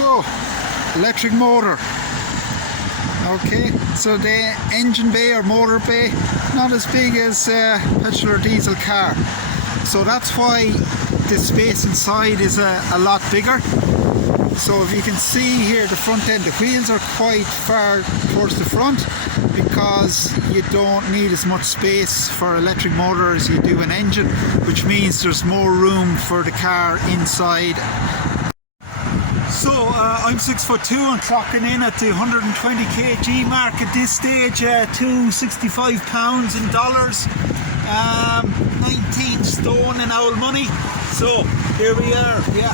So, electric motor. Okay, so the engine bay or motor bay, not as big as petrol or diesel car. So that's why the space inside is a lot bigger. So if you can see here, the front end, the wheels are quite far towards the front because you don't need as much space for electric motor as you do an engine, which means there's more room for the car inside. So I'm 6'2" and clocking in at the 120 kg mark at this stage, £265 in dollars, 19 stone in old money. So here we are, yeah,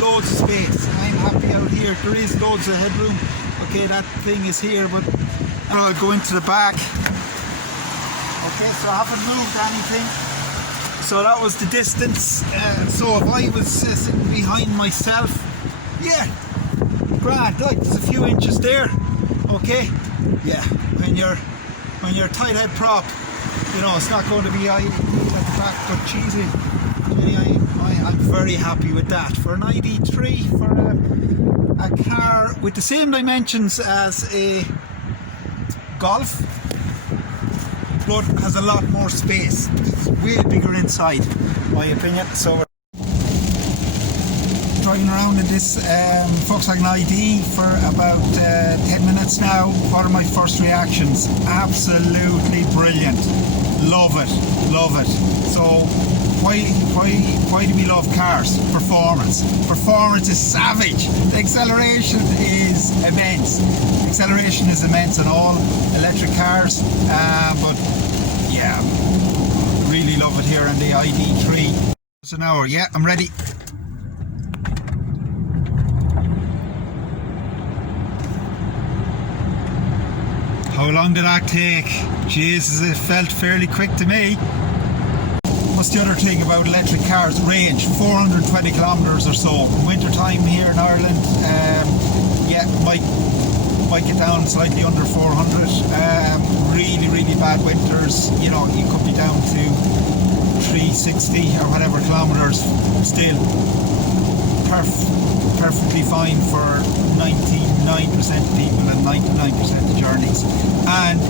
loads of space. I'm happy out here. There is loads of headroom. Okay, that thing is here, but I'll go into the back. Okay, so I haven't moved anything. So that was the distance. So if I was sitting behind myself, yeah, grand, like there's a few inches there. Okay, yeah, when you're tight head prop, you know, it's not going to be at the back, but cheesy. I'm very happy with that. For an ID.3, for a car with the same dimensions as a Golf, but has a lot more space. It's way bigger inside, in my opinion. So we're driving around in this Volkswagen ID for about 10 minutes now. What are my first reactions? Absolutely brilliant. Love it, love it. So why do we love cars? Performance. Performance is savage. The acceleration is immense. The acceleration is immense on all electric cars, but yeah, really love it here on the ID.3. It's an hour. Yeah, I'm ready. How long did that take? Jesus, it felt fairly quick to me. What's the other thing about electric cars? Range, 420 kilometers or so. Winter time here in Ireland, yeah, might get down slightly under 400. Really bad winters, you know, you could be down to 360 or whatever kilometers. Still perfectly fine for 99% of people and 99% of journeys. And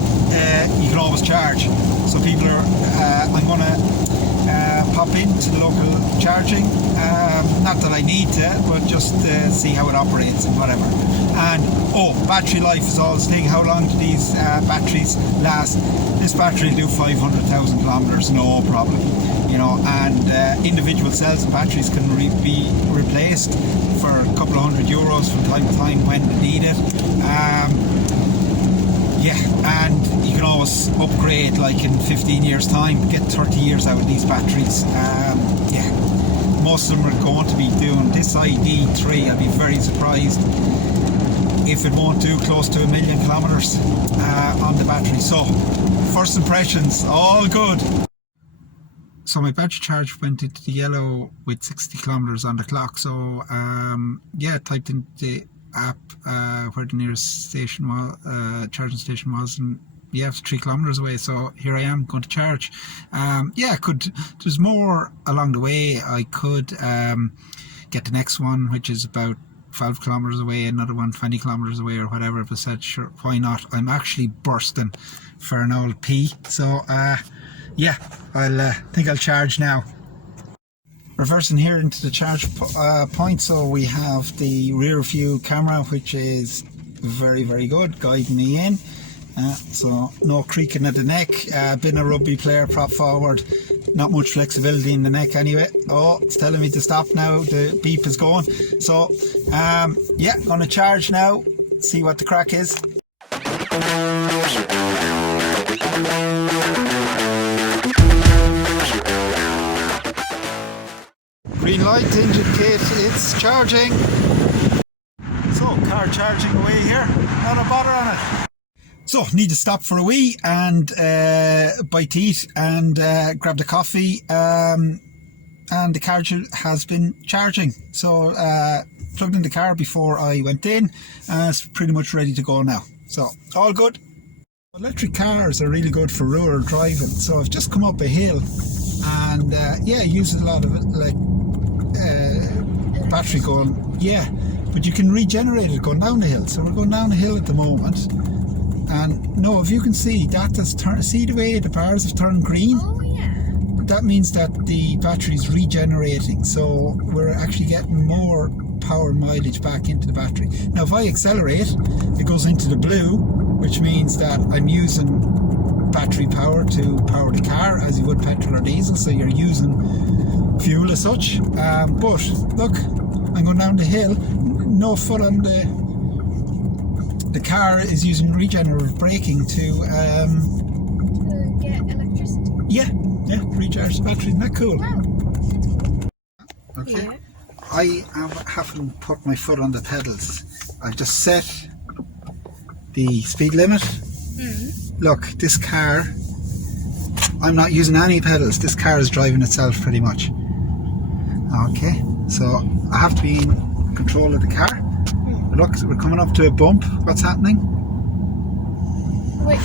you can always charge. So people are, I'm going to pop into the local charging, not that I need to, but just see how it operates and whatever. And battery life is always the thing. How long do these batteries last? This battery will do 500,000 kilometers, no problem, you know. And individual cells and batteries can be replaced for a couple of €100 from time to time when they need it. Yeah, and you can always upgrade, like in 15 years time, get 30 years out of these batteries. Yeah, most of them are going to be doing this ID.3. I'd be very surprised if it won't do close to 1 million kilometers on the battery. So first impressions, all good. So my battery charge went into the yellow with 60 kilometers on the clock. So yeah, typed in the app where the nearest station was, charging station was, and yeah, it's 3 kilometers away. So here I am going to charge. Yeah, there's more along the way. I could get the next one, which is about 12 kilometers away, another one 20 kilometers away or whatever, but I said sure, why not? I'm actually bursting for an old pee. So yeah, I'll think I'll charge now. Reversing here into the charge point, so we have the rear view camera, which is very good, guiding me in. So no creaking at the neck. Been a rugby player, prop forward, not much flexibility in the neck anyway. Oh, it's telling me to stop now, the beep is going. So yeah, gonna charge now, see what the crack is. Green light to indicate it's charging. So car charging away here, not a bother on it. So need to stop for a wee and bite to eat and grab the coffee, and the car has been charging. So plugged in the car before I went in, and it's pretty much ready to go now. So all good. Electric cars are really good for rural driving. So I've just come up a hill and yeah, using a lot of it, like battery going, yeah, but you can regenerate it going down the hill. So we're going down the hill at the moment, and no, if you can see that has turned, see the way the bars have turned green? Oh yeah. That means that the battery is regenerating, so we're actually getting more power mileage back into the battery. Now if I accelerate, it goes into the blue, which means that I'm using battery power to power the car as you would petrol or diesel, so you're using fuel as such. But look, I'm going down the hill, no foot on the car is using regenerative braking to get electricity. yeah, recharge the battery. Isn't that cool? Wow. Okay. Yeah. I haven't put my foot on the pedals. I've just set the speed limit. Look, this car, I'm not using any pedals. This car is driving itself pretty much. Okay, so I have to be in control of the car. Look, we're coming up to a bump. What's happening? Wait.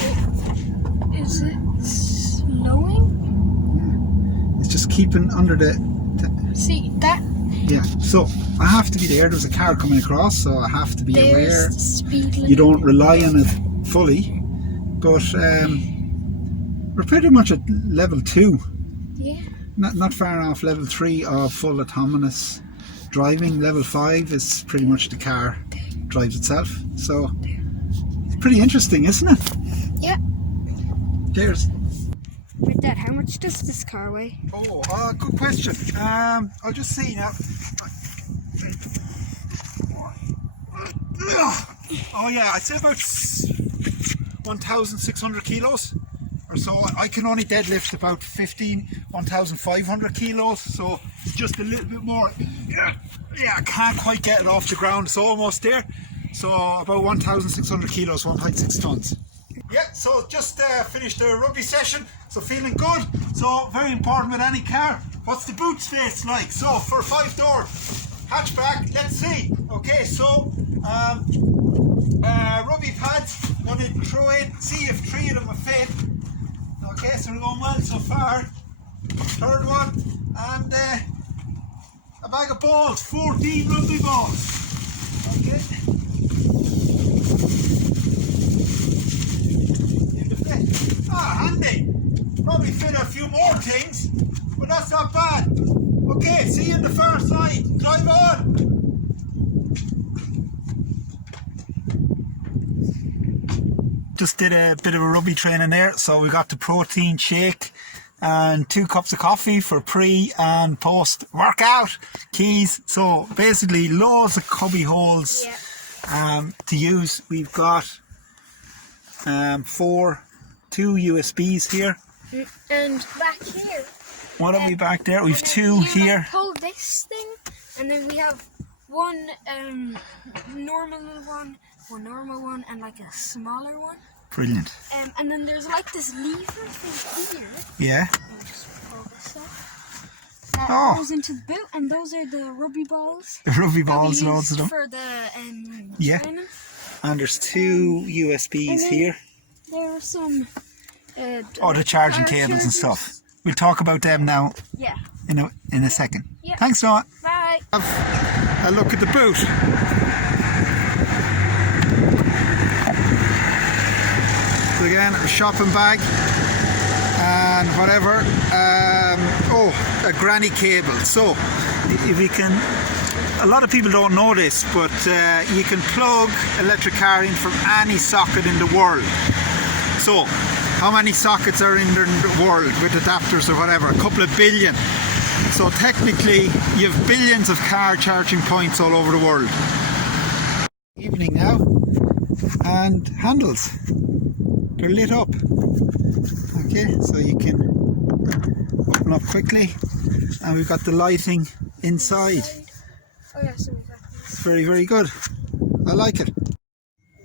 Is it slowing? It's just keeping under the See that? yeah. So I have to be there. There's a car coming across, so I have to be aware. There's the speed limit. You don't rely on it fully, but we're pretty much at level 2. Yeah. Not far off level 3 of full autonomous driving. Level 5 is pretty much the car drives itself. So it's pretty interesting, isn't it? Yeah. Cheers. Wait, Dad, how much does this car weigh? Oh, good question. I'll just see now. Oh yeah, I'd say about 1,600 kilos or so. I can only deadlift about 1,500 kilos, so it's just a little bit more. Yeah, I can't quite get it off the ground. It's almost there. So about 1,600 kilos, 1.6 tons. Yeah, so just finished the rugby session, so feeling good. So very important with any car, what's the boot space like? So for a 5-door hatchback, let's see. Okay, so rugby pads, going to throw in, see if 3 of them will fit. Okay, so we're going well so far. Third one, and a bag of balls, 14 rugby balls. Okay. Handy. Probably fit a few more things, but that's not bad. Okay, see you on the far side. Drive on. Just did a bit of a rugby training there, so we got the protein shake and 2 cups of coffee for pre and post workout keys. So basically loads of cubby holes to use. We've got 2 USBs here. And back here. What have we back there? We've 2 here. Pull this thing, and then we have one normal one, and like a smaller one. Brilliant. And then there's like this lever thing here. Yeah. I'll just pull this up. That goes into the boot, and those are the rubby balls. The rubby balls, loads of them. For the training. And there's 2 USBs here. There are some the charging cables and stuff. We'll talk about them now. Yeah. In a second. Yeah. Thanks, Noah. Bye. Have a look at the boot. So again, a shopping bag and whatever. A granny cable. So if you can, a lot of people don't know this, but you can plug electric car in from any socket in the world. So how many sockets are in the world with adapters or whatever? A couple of billion. So technically you have billions of car charging points all over the world. Evening now, and handles, they're lit up. Okay, so you can open up quickly, and we've got the lighting inside. Oh yeah, so It's very, very good. I like it.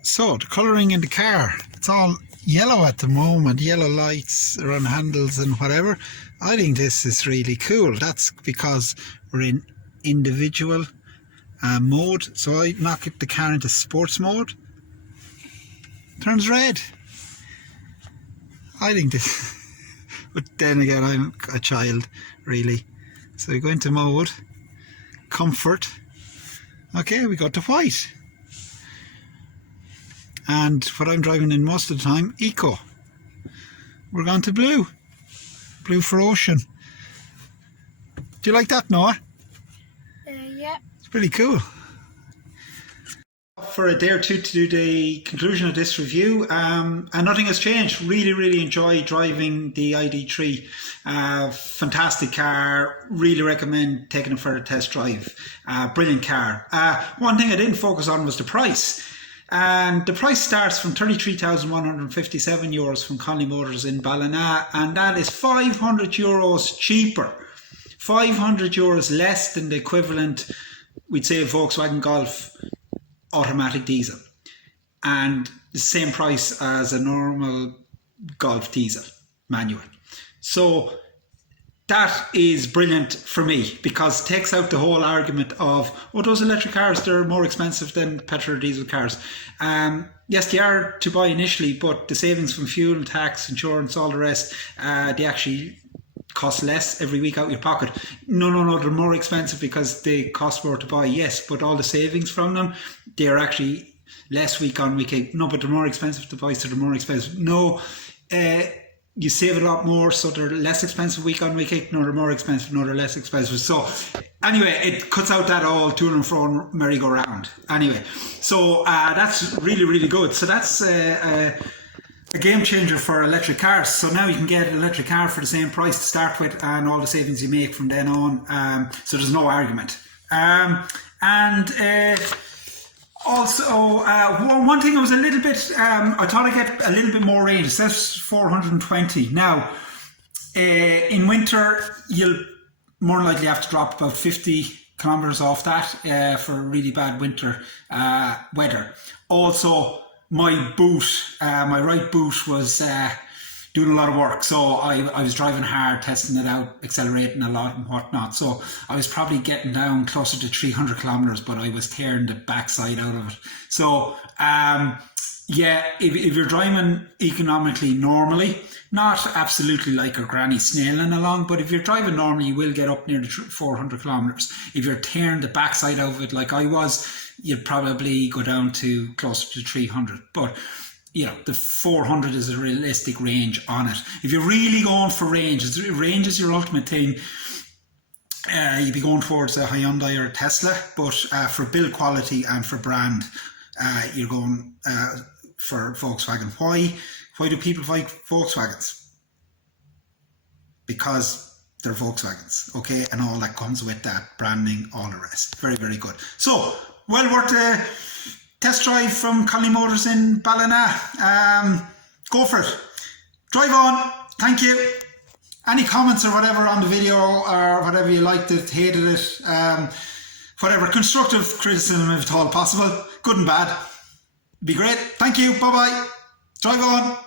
So the colouring in the car, it's all yellow at the moment, yellow lights around handles and whatever. I think this is really cool. That's because we're in individual mode. So I knock the car into sports mode, turns red. I think this, but then again I'm a child really. So you go into mode, comfort, Okay, we got to white. And what I'm driving in most of the time, eco. We're gone to blue. Blue for ocean. Do you like that, Noah? Yeah. It's pretty cool. For a day or two to do the conclusion of this review, and nothing has changed. Really enjoy driving the ID.3. Fantastic car. Really recommend taking it for a test drive. Brilliant car. One thing I didn't focus on was the price. And the price starts from €33,157 from Conley Motors in Ballina, and that is €500 cheaper. €500 less than the equivalent, we'd say, Volkswagen Golf automatic diesel, and the same price as a normal Golf diesel manual. So that is brilliant for me, because it takes out the whole argument of, oh, those electric cars, they're more expensive than petrol or diesel cars. Yes, they are to buy initially, but the savings from fuel, tax, insurance, all the rest, they actually cost less every week out of your pocket. No, they're more expensive because they cost more to buy, yes, but all the savings from them, they're actually less week on week out. No, but they're more expensive to buy, so they're more expensive. No, you save a lot more, so they're less expensive week on week out. No, they're more expensive. No, they're less expensive. So anyway, it cuts out that all to and fro merry-go-round. Anyway, so that's really good. So that's a game changer for electric cars. So now you can get an electric car for the same price to start with, and all the savings you make from then on. So there's no argument. Also, one thing I was a little bit, I thought I'd get a little bit more range. It says 420. Now, in winter, you'll more than likely have to drop about 50 kilometers off that for really bad winter weather. Also, my boot, my right boot was doing a lot of work, so I was driving hard, testing it out, accelerating a lot and whatnot. So I was probably getting down closer to 300 kilometers, but I was tearing the backside out of it. So yeah, if you're driving economically normally, not absolutely like a granny snailing along, but if you're driving normally, you will get up near the 400 kilometers. If you're tearing the backside out of it like I was, you'd probably go down to closer to 300. But you know, the 400 is a realistic range on it. If you're really going for range is your ultimate thing. You'd be going towards a Hyundai or a Tesla, but for build quality and for brand, you're going for Volkswagen. Why do people like Volkswagens? Because they're Volkswagens, okay, and all that comes with that branding, all the rest. Very good. So, well worth test drive from Conley Motors in Ballina. Go for it. Drive on. Thank you. Any comments or whatever on the video, or whatever you liked it, hated it, whatever, constructive criticism if at all possible, good and bad, be great. Thank you. Bye bye. Drive on.